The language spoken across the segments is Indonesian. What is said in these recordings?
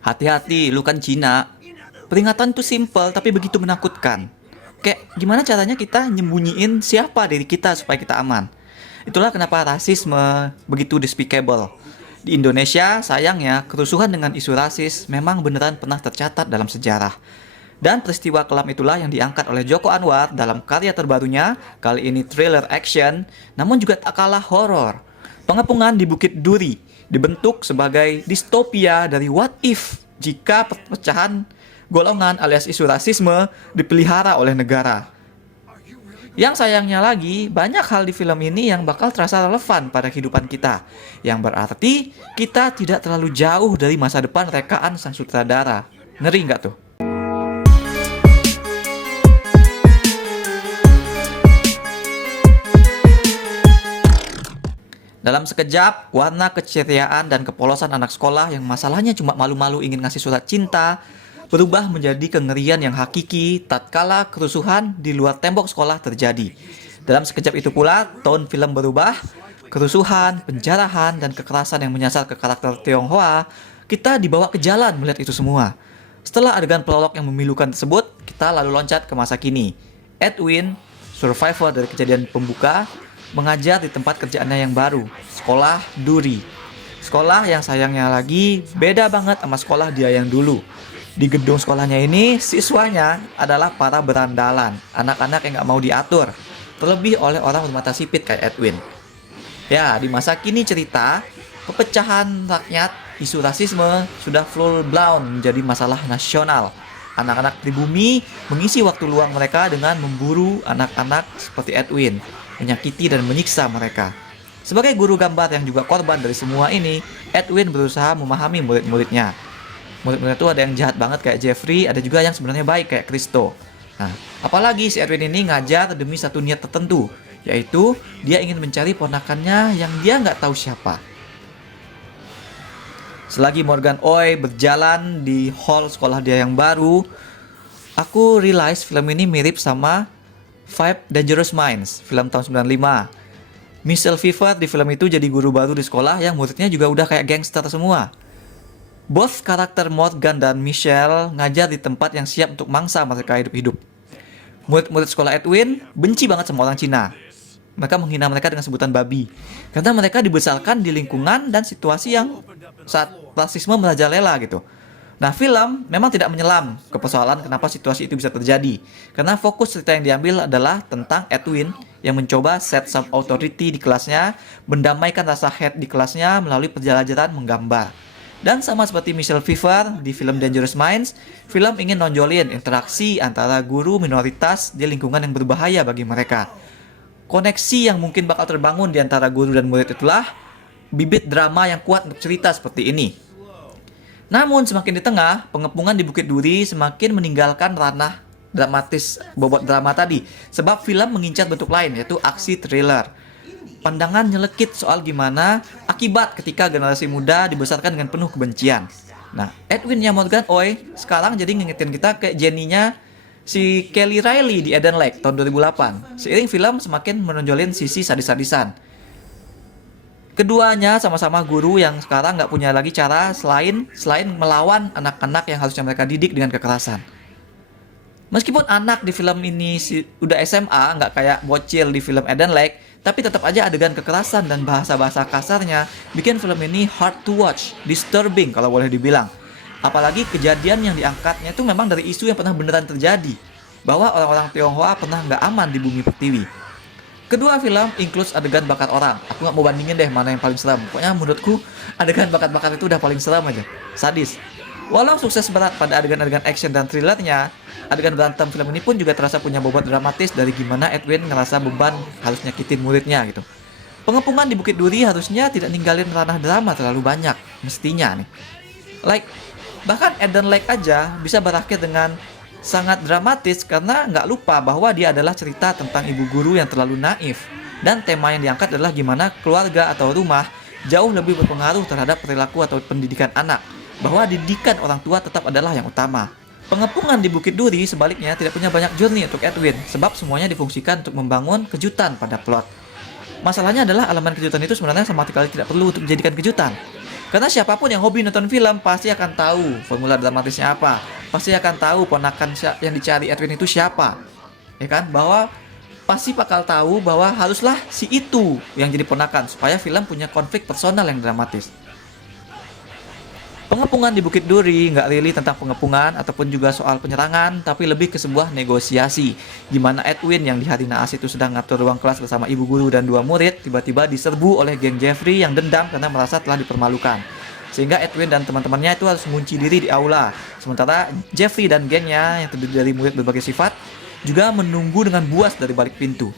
Hati-hati, lu kan Cina. Peringatan tuh simple tapi begitu menakutkan. Kayak gimana caranya kita nyembunyiin siapa diri kita supaya kita aman. Itulah kenapa rasisme begitu despicable. Di Indonesia, sayangnya, kerusuhan dengan isu rasis memang beneran pernah tercatat dalam sejarah. Dan peristiwa kelam itulah yang diangkat oleh Joko Anwar dalam karya terbarunya, kali ini thriller action, namun juga tak kalah horor. Pengepungan di Bukit Duri dibentuk sebagai distopia dari what if jika perpecahan golongan alias isu rasisme dipelihara oleh negara. Yang sayangnya lagi, banyak hal di film ini yang bakal terasa relevan pada kehidupan kita. Yang berarti, kita tidak terlalu jauh dari masa depan rekaan sang sutradara. Ngeri nggak tuh? Dalam sekejap, warna keceriaan dan kepolosan anak sekolah yang masalahnya cuma malu-malu ingin ngasih surat cinta berubah menjadi kengerian yang hakiki tatkala kerusuhan di luar tembok sekolah terjadi. Dalam sekejap itu pula, tone film berubah, kerusuhan, penjarahan, dan kekerasan yang menyasar ke karakter Tionghoa, kita dibawa ke jalan melihat itu semua. Setelah adegan prolog yang memilukan tersebut, kita lalu loncat ke masa kini. Edwin, survivor dari kejadian pembuka, mengajar di tempat kerjaannya yang baru, sekolah Duri. Sekolah yang sayangnya lagi beda banget sama sekolah dia yang dulu. Di gedung sekolahnya ini, siswanya adalah para berandalan, anak-anak yang gak mau diatur, terlebih oleh orang bermata sipit kayak Edwin. Ya, di masa kini cerita, pepecahan rakyat, isu rasisme sudah full blown menjadi masalah nasional. Anak-anak pribumi mengisi waktu luang mereka dengan memburu anak-anak seperti Edwin, menyakiti dan menyiksa mereka. Sebagai guru gambar yang juga korban dari semua ini, Edwin berusaha memahami murid-muridnya. Murid-muridnya itu ada yang jahat banget kayak Jeffrey, ada juga yang sebenarnya baik kayak Christo. Nah, apalagi si Edwin ini ngajar demi satu niat tertentu, yaitu dia ingin mencari ponakannya yang dia nggak tahu siapa. Selagi Morgan Oi berjalan di hall sekolah dia yang baru, aku realize film ini mirip sama Five Dangerous Minds, film tahun 95. Michelle Pfeiffer di film itu jadi guru baru di sekolah yang muridnya juga udah kayak gangster semua. Both karakter Morgan dan Michelle ngajar di tempat yang siap untuk mangsa mereka hidup-hidup. Murid-murid sekolah Edwin benci banget sama orang Cina. Mereka menghina mereka dengan sebutan babi. Karena mereka dibesarkan di lingkungan dan situasi yang saat rasisme merajalela gitu. Nah, film memang tidak menyelam ke persoalan kenapa situasi itu bisa terjadi. Karena fokus cerita yang diambil adalah tentang Edwin yang mencoba set some authority di kelasnya, mendamaikan rasa hate di kelasnya melalui perjalanan menggambar. Dan sama seperti Michelle Pfeiffer di film Dangerous Minds, film ingin nonjolin interaksi antara guru minoritas di lingkungan yang berbahaya bagi mereka. Koneksi yang mungkin bakal terbangun di antara guru dan murid itulah bibit drama yang kuat untuk cerita seperti ini. Namun semakin di tengah, pengepungan di Bukit Duri semakin meninggalkan ranah dramatis bobot drama tadi. Sebab film mengincar bentuk lain, yaitu aksi thriller. Pandangan nyelekit soal gimana akibat ketika generasi muda dibesarkan dengan penuh kebencian. Nah, Edwin-nya Morgan Oi sekarang jadi ngingetin kita ke Jenny-nya si Kelly Riley di Eden Lake tahun 2008. Seiring film semakin menonjolin sisi sadis-sadisan. Keduanya sama-sama guru yang sekarang nggak punya lagi cara selain melawan anak-anak yang harusnya mereka didik dengan kekerasan. Meskipun anak di film ini udah SMA, nggak kayak bocil di film Eden Lake, tapi tetap aja adegan kekerasan dan bahasa-bahasa kasarnya bikin film ini hard to watch, disturbing kalau boleh dibilang. Apalagi kejadian yang diangkatnya itu memang dari isu yang pernah beneran terjadi, bahwa orang-orang Tionghoa pernah nggak aman di bumi pertiwi. Kedua film includes adegan bakar orang. Aku nggak mau bandingin deh mana yang paling seram. Pokoknya menurutku adegan bakar-bakar itu udah paling seram aja. Sadis. Walau sukses berat pada adegan-adegan action dan thrillernya, adegan berantem film ini pun juga terasa punya bobot dramatis dari gimana Edwin ngerasa beban harus nyakitin muridnya gitu. Pengepungan di Bukit Duri harusnya tidak ninggalin ranah drama terlalu banyak, mestinya nih. Bahkan Eden Lake aja bisa berakhir dengan sangat dramatis karena nggak lupa bahwa dia adalah cerita tentang ibu guru yang terlalu naif. Dan tema yang diangkat adalah gimana keluarga atau rumah jauh lebih berpengaruh terhadap perilaku atau pendidikan anak. Bahwa didikan orang tua tetap adalah yang utama. Pengepungan di Bukit Duri sebaliknya tidak punya banyak journey untuk Edwin, sebab semuanya difungsikan untuk membangun kejutan pada plot. Masalahnya adalah elemen kejutan itu sebenarnya sama sekali tidak perlu untuk dijadikan kejutan. Karena siapapun yang hobi nonton film pasti akan tahu formula dramatisnya apa. Pasti akan tahu ponakan yang dicari Edwin itu siapa. Ya kan? Bahwa pasti bakal tahu bahwa haruslah si itu yang jadi ponakan supaya film punya konflik personal yang dramatis. Pengepungan di Bukit Duri nggak really tentang pengepungan ataupun juga soal penyerangan, tapi lebih ke sebuah negosiasi. Di mana Edwin yang di hari naas itu sedang ngatur ruang kelas bersama ibu guru dan 2 murid, tiba-tiba diserbu oleh geng Jeffrey yang dendam karena merasa telah dipermalukan. Sehingga Edwin dan teman-temannya itu harus mengunci diri di aula. Sementara Jeffrey dan gengnya yang terdiri dari murid berbagai sifat juga menunggu dengan buas dari balik pintu.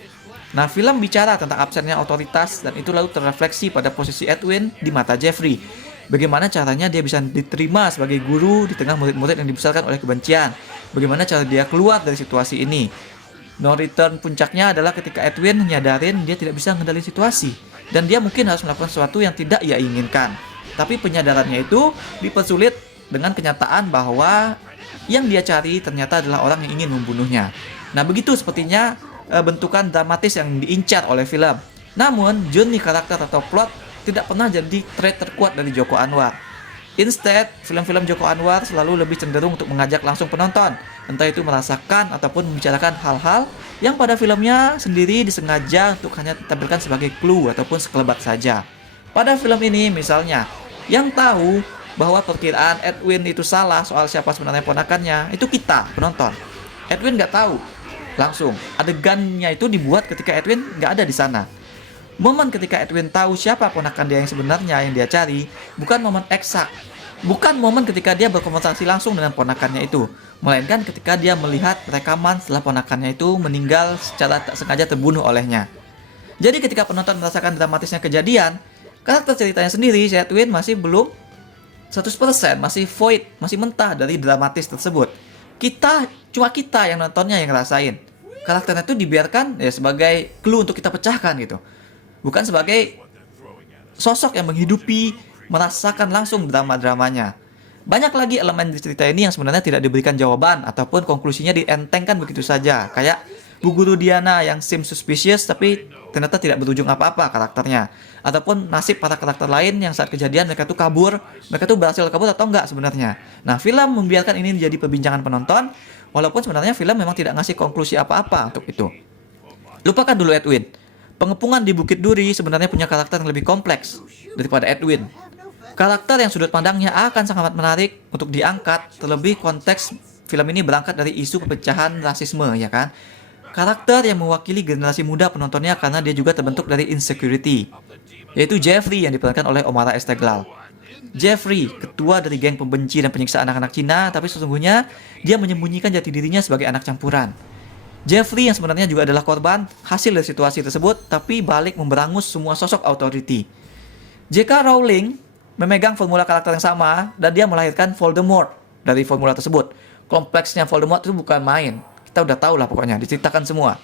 Nah, film bicara tentang absennya otoritas dan itu lalu terrefleksi pada posisi Edwin di mata Jeffrey. Bagaimana caranya dia bisa diterima sebagai guru di tengah murid-murid yang dibesarkan oleh kebencian. Bagaimana cara dia keluar dari situasi ini. No return puncaknya adalah ketika Edwin menyadarin dia tidak bisa mengendalikan situasi. Dan dia mungkin harus melakukan sesuatu yang tidak ia inginkan. Tapi penyadarannya itu dipersulit dengan kenyataan bahwa yang dia cari ternyata adalah orang yang ingin membunuhnya. Nah, begitu sepertinya bentukan dramatis yang diincar oleh film. Namun, journey karakter atau plot tidak pernah jadi trait terkuat dari Joko Anwar. Instead, film-film Joko Anwar selalu lebih cenderung untuk mengajak langsung penonton, entah itu merasakan ataupun membicarakan hal-hal yang pada filmnya sendiri disengaja untuk hanya ditampilkan sebagai clue ataupun sekelebat saja. Pada film ini misalnya, yang tahu bahwa perkiraan Edwin itu salah soal siapa sebenarnya ponakannya, itu kita, penonton. Edwin nggak tahu langsung. Adegannya itu dibuat ketika Edwin nggak ada di sana. Momen ketika Edwin tahu siapa ponakan dia yang sebenarnya yang dia cari, bukan momen eksak. Bukan momen ketika dia berkonfrontasi langsung dengan ponakannya itu, melainkan ketika dia melihat rekaman setelah ponakannya itu meninggal secara tak sengaja terbunuh olehnya. Jadi ketika penonton merasakan dramatisnya kejadian, karakter ceritanya sendiri, si Edwin masih belum 100%, masih void, masih mentah dari dramatis tersebut. Cuma kita yang nontonnya yang ngerasain. Karakternya itu dibiarkan ya sebagai clue untuk kita pecahkan gitu. Bukan sebagai sosok yang menghidupi, merasakan langsung drama-dramanya. Banyak lagi elemen di cerita ini yang sebenarnya tidak diberikan jawaban ataupun konklusinya dientengkan begitu saja. Kayak Bu Guru Diana yang seem suspicious tapi ternyata tidak berujung apa-apa karakternya. Ataupun nasib para karakter lain yang saat kejadian mereka tuh kabur, mereka tuh berhasil kabur atau enggak sebenarnya. Nah, film membiarkan ini menjadi perbincangan penonton, walaupun sebenarnya film memang tidak ngasih konklusi apa-apa untuk itu. Lupakan dulu Edwin. Pengepungan di Bukit Duri sebenarnya punya karakter yang lebih kompleks daripada Edwin. Karakter yang sudut pandangnya akan sangat menarik untuk diangkat, terlebih konteks film ini berangkat dari isu perpecahan rasisme, ya kan? Karakter yang mewakili generasi muda penontonnya karena dia juga terbentuk dari insecurity, yaitu Jeffrey yang diperankan oleh Omara Esteglal. Jeffrey, ketua dari geng pembenci dan penyiksa anak-anak Cina, tapi sesungguhnya dia menyembunyikan jati dirinya sebagai anak campuran. Jeffrey yang sebenarnya juga adalah korban hasil dari situasi tersebut, tapi balik memberangus semua sosok authority. J.K. Rowling memegang formula karakter yang sama dan dia melahirkan Voldemort dari formula tersebut. Kompleksnya Voldemort itu bukan main. Kita udah tahu lah pokoknya, diceritakan semua.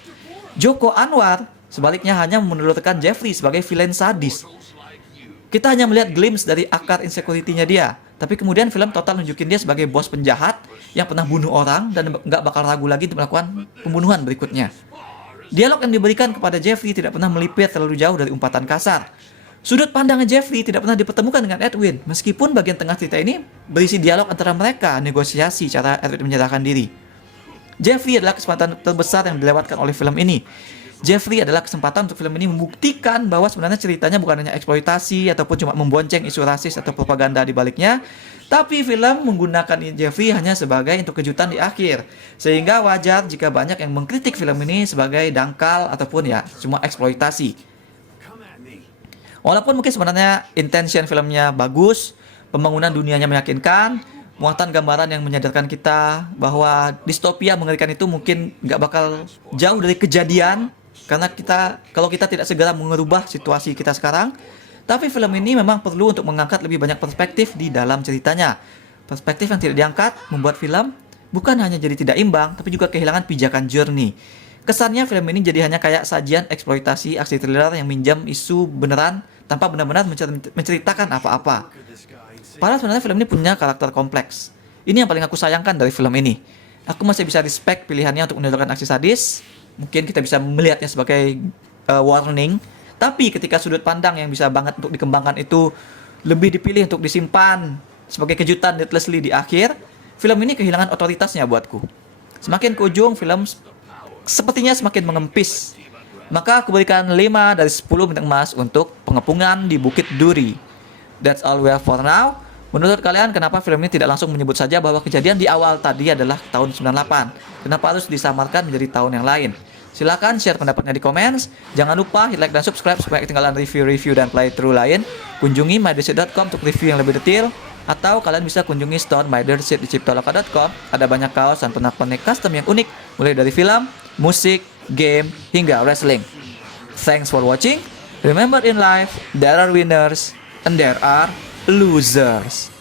Joko Anwar sebaliknya hanya menelurkan Jeffrey sebagai villain sadis. Kita hanya melihat glimpse dari akar insecurity-nya dia. Tapi kemudian film total nunjukin dia sebagai bos penjahat yang pernah bunuh orang dan nggak bakal ragu lagi untuk melakukan pembunuhan berikutnya. Dialog yang diberikan kepada Jeffrey tidak pernah melipir terlalu jauh dari umpatan kasar. Sudut pandangnya Jeffrey tidak pernah dipertemukan dengan Edwin, meskipun bagian tengah cerita ini berisi dialog antara mereka, negosiasi cara Edwin menyerahkan diri. Jeffrey adalah kesempatan terbesar yang dilewatkan oleh film ini. Jeffrey adalah kesempatan untuk film ini membuktikan bahwa sebenarnya ceritanya bukan hanya eksploitasi ataupun cuma membonceng isu rasis atau propaganda di baliknya, tapi film menggunakan Jeffrey hanya sebagai untuk kejutan di akhir. Sehingga wajar jika banyak yang mengkritik film ini sebagai dangkal ataupun ya cuma eksploitasi. Walaupun mungkin sebenarnya intention filmnya bagus, pembangunan dunianya meyakinkan, muatan gambaran yang menyadarkan kita bahwa distopia mengerikan itu mungkin nggak bakal jauh dari kejadian, karena kalau kita tidak segera mengubah situasi kita sekarang. Tapi film ini memang perlu untuk mengangkat lebih banyak perspektif di dalam ceritanya. Perspektif yang tidak diangkat membuat film bukan hanya jadi tidak imbang, tapi juga kehilangan pijakan journey. Kesannya film ini jadi hanya kayak sajian eksploitasi aksi thriller yang minjam isu beneran tanpa benar-benar menceritakan apa-apa. Padahal sebenarnya film ini punya karakter kompleks. Ini yang paling aku sayangkan dari film ini. Aku masih bisa respect pilihannya untuk menunjukkan aksi sadis. Mungkin kita bisa melihatnya sebagai warning. Tapi ketika sudut pandang yang bisa banget untuk dikembangkan itu lebih dipilih untuk disimpan sebagai kejutan needlessly di akhir, film ini kehilangan otoritasnya buatku. Semakin ke ujung, film sepertinya semakin mengempis. Maka aku berikan 5 dari 10 bintang emas untuk Pengepungan di Bukit Duri. That's all we have for now. Menurut kalian kenapa film ini tidak langsung menyebut saja bahwa kejadian di awal tadi adalah tahun 98? Kenapa harus disamarkan menjadi tahun yang lain? Silahkan share pendapatnya di komen. Jangan lupa hit like dan subscribe supaya ketinggalan review-review dan playthrough lain. Kunjungi mydearship.com untuk review yang lebih detail. Atau kalian bisa kunjungi store mydearship di ciptaloka.com. Ada banyak kaos dan pernak-pernik custom yang unik, mulai dari film, musik, game, hingga wrestling. Thanks for watching. Remember, in life, there are winners and there are losers.